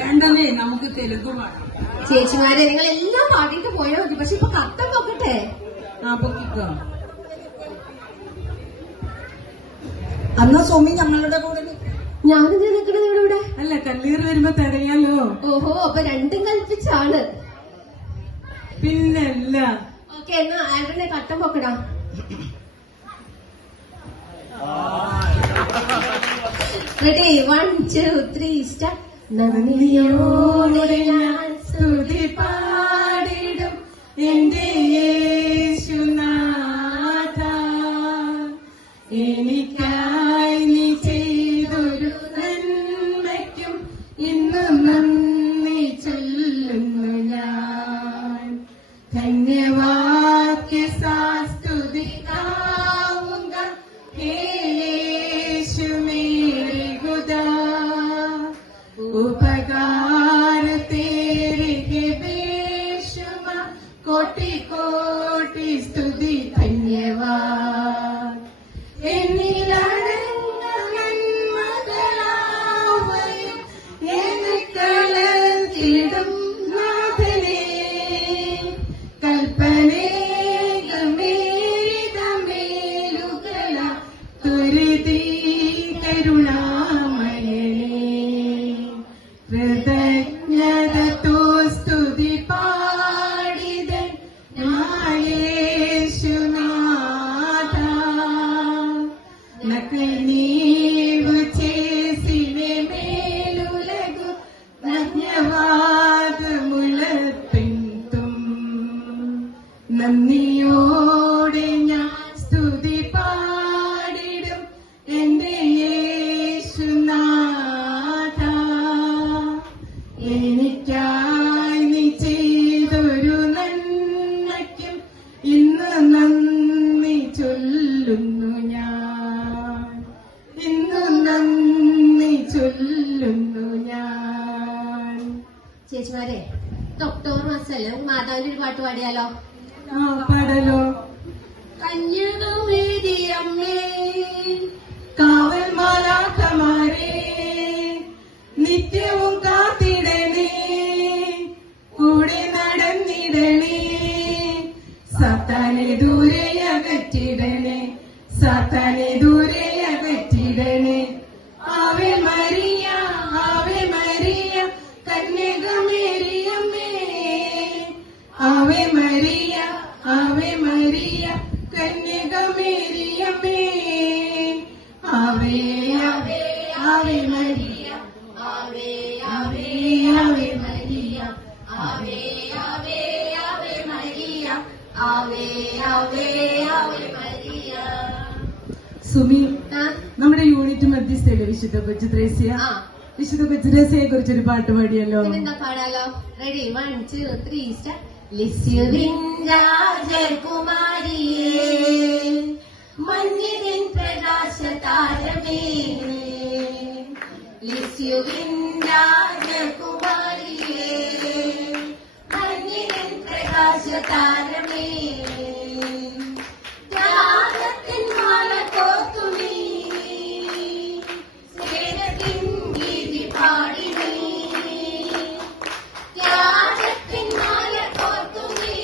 വേണ്ടതേ നമുക്ക് തെലുങ്ക് പാടാം. ചേച്ചിമാരെ നിങ്ങൾ എല്ലാം പാടിയിട്ട് പോയാൽ മതി. പക്ഷെ ഇപ്പൊ കത്തം പൊക്കട്ടെ. പൊക്കിക്കോ. അന്ന് സോമി ഞങ്ങളുടെ കൂടെ. ഞാനെന്താ നിൽക്കണത് ഇവിടെ? അല്ല, കല്ലീർ വരുമ്പോ തടയാലോ. ഓഹോ, അപ്പൊ രണ്ടും കൽപ്പിച്ചാണ്. പിന്നല്ല. ഓക്കെ, എന്നാ ആരുടെ കട്ടം പൊക്കടാ. Ready, 1 2 3 start. നന്ദിയോടെ ഞാൻ സ്തുതി പാടിടും എന്റെ യേശുനാഥ, എനിക്കായി നീ ചെയ്തൊരു നന്മയ്ക്കും ഇന്നും നന്ദി ചൊല്ലുന്നു ഞാൻ. ധന്യവാക്യ സ്തുതി കാവുക ഹേ യേശു മേരെ ഖുദാ, उपकार तेरे के बेशुमार, कोटि कोटि स्तुति धन्यवाद. എന്നിലടങ്ങ നന്മകളാവയും എനിക്കളത്തിടും നാഥനേ, കൽപ്പനേകമേരിതമേലുകള തുരുതി കരുണാമയനേ. കൃതജ്ഞതോ സ്തുതി പാടിത യേശുനാഥ, నకు నీవు చేసిన మేలులకు ധന്യവാദമുളർത്തും. നന്ദിയോടെ ഞാൻ സ്തുതി പാടിടും എന്റെ യേശുനാഥ, എനിക്കായി നീ ചെയ്തൊരു നന്മയ്ക്കും ഇന്ന് നന്ദി ചൊല്ലുന്നു ഞാൻ, ഇന്ന് നന്ദി ചൊല്ലുന്നു ഞാൻ. ചേച്ചിമാരെ, ഒക്ടോബർ മാസമല്ലേ, മാതാവിന്റെ ഒരു പാട്ട് പാടിയാലോ? പാടലോ. കന്യകമേരിയമ്മേ, കാവൽ മാലാഖമാരേ, നിത്യവും കാത്തിടണേ, കൂടെ നടന്നിടണേ, സാത്താനെ ദൂരെ അകറ്റിടണേ, സാത്താനെ ദൂരെ അകറ്റിടണേ. Ave Maria, Ave Maria, കന്യകമേരിയമ്മേ, Ave Maria, Ave Maria, കന്യകമേരിയമ്മേ, ആവേ ആവേ ആവേ മരിയ, ആവേ ആവേ ആവേ മരിയ, ആവേ ആവേ ആവേ മരിയ, ആവേ ആവേ ആവേ മരിയ. സുമി, നമ്മുടെ യൂണിറ്റ് മധ്യസ്ഥയിലെ വിശുദ്ധ കൊച്ചുത്രേസ്യ, വിശുദ്ധ കൊച്ചുത്രേസ്യയെ കുറിച്ചൊരു പാട്ട് പാടിയല്ലോ. എന്താ പാടാലോ? Ready, 1 2 3 start. ലിസ്യുവിൻ രാജകുമാരിയേ, മഞ്ഞിൻ പ്രകാശതാരമേ, ലിസ്യുവിൻ രാജകുമാരിയേ, മഞ്ഞിൻ പ്രകാശതാരമേ, ത്യാഗത്തിൻ മാല കോർത്തു നീ, സ്നേഹത്തിൻ ഗീതി പാടി നീ, ത്യാഗത്തിൻ മാല കോർത്തു നീ,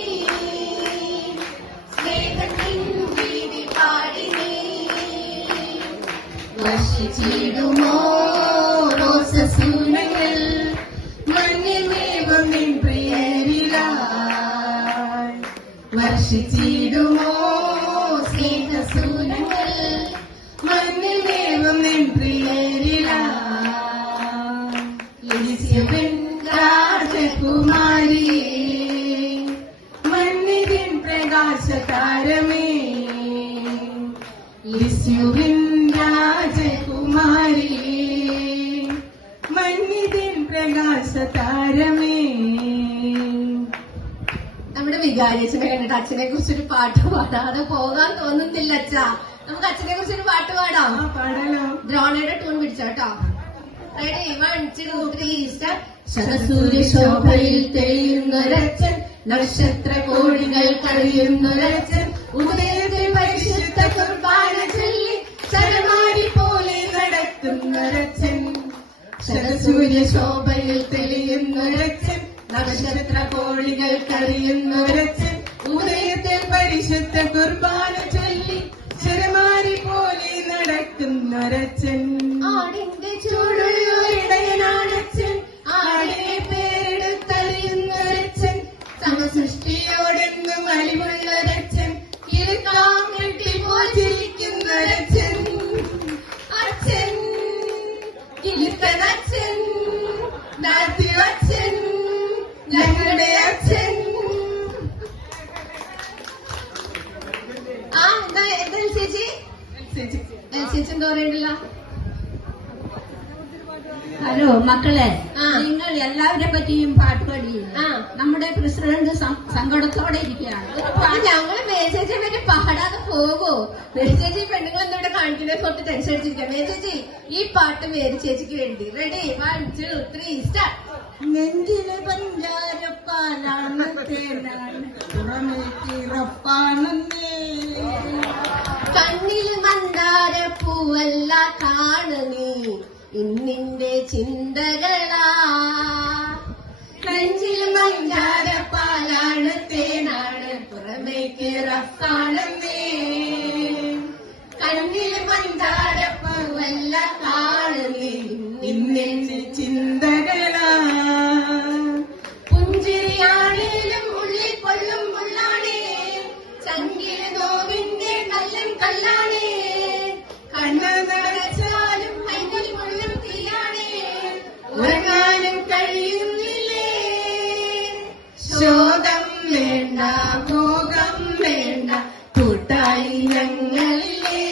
സ്നേഹത്തിൻ ഗീതി പാടി നീ. വർഷിച്ചിടുമോ റോസസൂനങ്ങൾ മഞ്ഞിമേഘം നിൻ പ്രിയരിലായി, വർഷിച്ചിടുമോ സ്നേഹസൂനങ്ങൾ മഞ്ഞിമേഘം നിൻ പ്രിയരിലായി. ലിസ്യുവിൻ രാജകുമാരിയേ, മഞ്ഞിൻ പ്രകാശതാരമേ, ലിസ്യുവിൻ രാജകുമാരിയേ, മഞ്ഞിൻ പ്രകാശതാരമേ. നമ്മുടെ വികാരിയച്ഛനെ കണ്ടിട്ട് അച്ഛനെ കുറിച്ചൊരു പാട്ട് പാടാതെ പോകാൻ തോന്നുന്നില്ല അച്ഛാ. നമുക്ക് അച്ഛനെ കുറിച്ചൊരു പാട്ട് പാടാം. പാടാലോ. ദ്രോണയുടെ ടൂൺ പിടിച്ചോട്ടോ. Ready, 1 2 3 start. ശതസൂര്യശോഭയിൽ തെളിയുന്നൊരച്ഛൻ, നക്ഷത്ര കോടികൾ കഴിയുന്നൊരച്ഛൻ, ഉദയത്തിൽ പരിശുദ്ധ കുർബാന ചൊല്ലി സരമാരി പോലെ നടത്തുന്നൊരച്ഛൻ, ശതസൂര്യ ശോഭയിൽ തെളിയുന്നൊരച്ഛൻ, നക്ഷത്ര കോഴികൾ കറിയുന്നൊരച്ഛൻ, ഉദയത്തിൽ പരിശുദ്ധ കുർബാന ചൊല്ലി ശരമാരി പോലെ നടക്കുന്നൊരച്ഛൻ. ആടിന്റെ ചൂടുള്ളൊരിടയനാണച്ഛൻ, ആടിനെ പേരെടുത്തറിയുന്നൊരച്ഛൻ, സമസൃഷ്ടിയോടെന്നും അലിവുള്ളൊരച്ഛൻ, കിഴക്കാം കെട്ടിപ്പോച്ചിരിക്കുന്നൊരച്ഛൻ. അച്ഛൻ കിളിക്കനച്ഛൻ, നാട്യവച്ഛൻ, ഞങ്ങളുടെ അച്ഛൻ. ആ എന്താ എന്താ ചേച്ചി ചേച്ചി എന്താ പറയണ്ടല്ലോ? ഹലോ മക്കളെ, ആ. നിങ്ങൾ എല്ലാവരെ പറ്റിയും പാട്ട് പാടിയില്ല. നമ്മുടെ പ്രസിഡന്റ് സങ്കടത്തോടെ ഇരിക്കുകയാണ്. അപ്പൊ ഞങ്ങള് മേച്ചേച്ചിയെ പറ്റി പാടാതെ പോകോ? മേച്ചേച്ചി പെണ്ണുങ്ങൾ എന്താ ഇവിടെ കാണിക്കുന്നത് തൊട്ട് ടെൻഷൻ അടിച്ചിരിക്കാം. മേച്ചേച്ചി ഈ പാട്ട് മേരിച്ചേച്ചിക്ക് വേണ്ടി. റെഡി? 1 2 3 സ്റ്റാർട്ട്. നെഞ്ചിലെ പഞ്ചാരപ്പാലാണ് തേനാണ്, പുറമേക്ക് റപ്പാണെന്നേ. കണ്ണിൽ മന്ദാര പൂവല്ല കാണു നീ ഇന്നിന്റെ ചിന്തകളാ. നെഞ്ചിൽ മഞ്ചാര പാലാണ് തേനാണ്, പുറമേക്ക് റഫാണെന്നേ. കണ്ണിൽ മഞ്ചാര പൂവല്ല കാണു നീ ഇന്നിന്റെ ചിന്തകളാ. പുഞ്ചിരിയാണേലും ഉള്ളിൽ കൊള്ളും മുള്ളാണേ, ചങ്കിൽ നോവിന്റെ കല്ലും കല്ലാണേ. കണ്ണു നടച്ചാലും കണ്ണിൽ മുള്ളും തീയാണേ, ഉറങ്ങാനും കഴിയുന്നില്ലേ. ശോകം വേണ്ട ഭോഗം വേണ്ട, കൂട്ടായി ഞങ്ങളില്ലേ.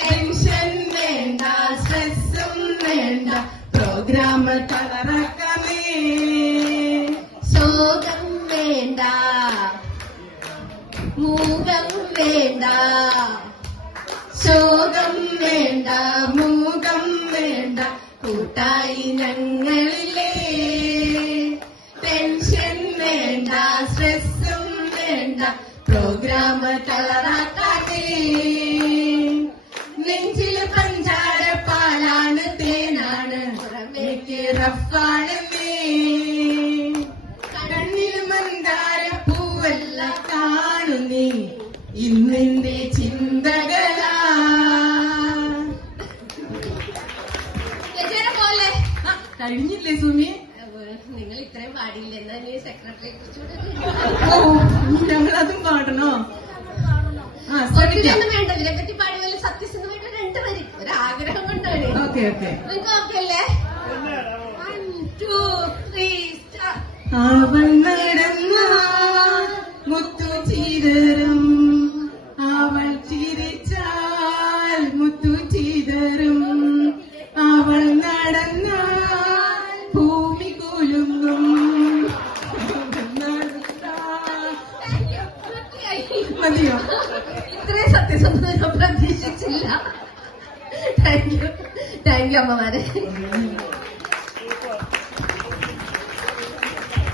ടെൻഷൻ വേണ്ട സ്ട്രെസ്സും വേണ്ട, പ്രോഗ്രാം കളറാക്കാമേ. ശോകം വേണ്ട മൂകം വേണ്ട, ശോകം വേണ്ട മൂകം വേണ്ട, കൂട്ടായി ഞങ്ങളില്ലേ. ടെൻഷൻ വേണ്ട സ്ട്രെസ്സും വേണ്ട, പ്രോഗ്രാം കളറാക്കാതെ. നെഞ്ചില് പഞ്ചാര പാലാണ് തേനാണ്, പുറമേക്ക് റഫാണ് മേ. കണ്ണിൽ മന്ദാര പൂവല്ല കാണു നീ ഇന്നിന്റെ ചിന്തകളാ. പോലെ കഴിഞ്ഞില്ലേ സുമി? നിങ്ങൾ ഇത്രയും പാടില്ല. എന്നാ നീ സെക്രട്ടറിയെ കുറിച്ചുകൂടെ ഓ, ഞങ്ങളതും പാടണോ? ഒത്തിരിയൊന്നും വേണ്ട. ഇതിനെ പറ്റി പാടി വല്ല സത്യസന്ധമായിട്ട് 2 വരി ഒരാഗ്രഹം കൊണ്ടാണ്. Okay okay. നിങ്ങൾക്ക് ഓക്കെ അല്ലേ? 1 2 3 സ്റ്റാർട്ട്. അവൾ നടന്ന മുത്തു ചിതറും, അവൾ ചിരിച്ചാൽ മുത്തു ചിതറും, അവൾ നടന്നാൽ ഭൂമി കുലുങ്ങും. മതിയോ? ഇത്രയും സത്യസന്ധത പ്രതീക്ഷിച്ചില്ല. താങ്ക് യു അമ്മമാരെ.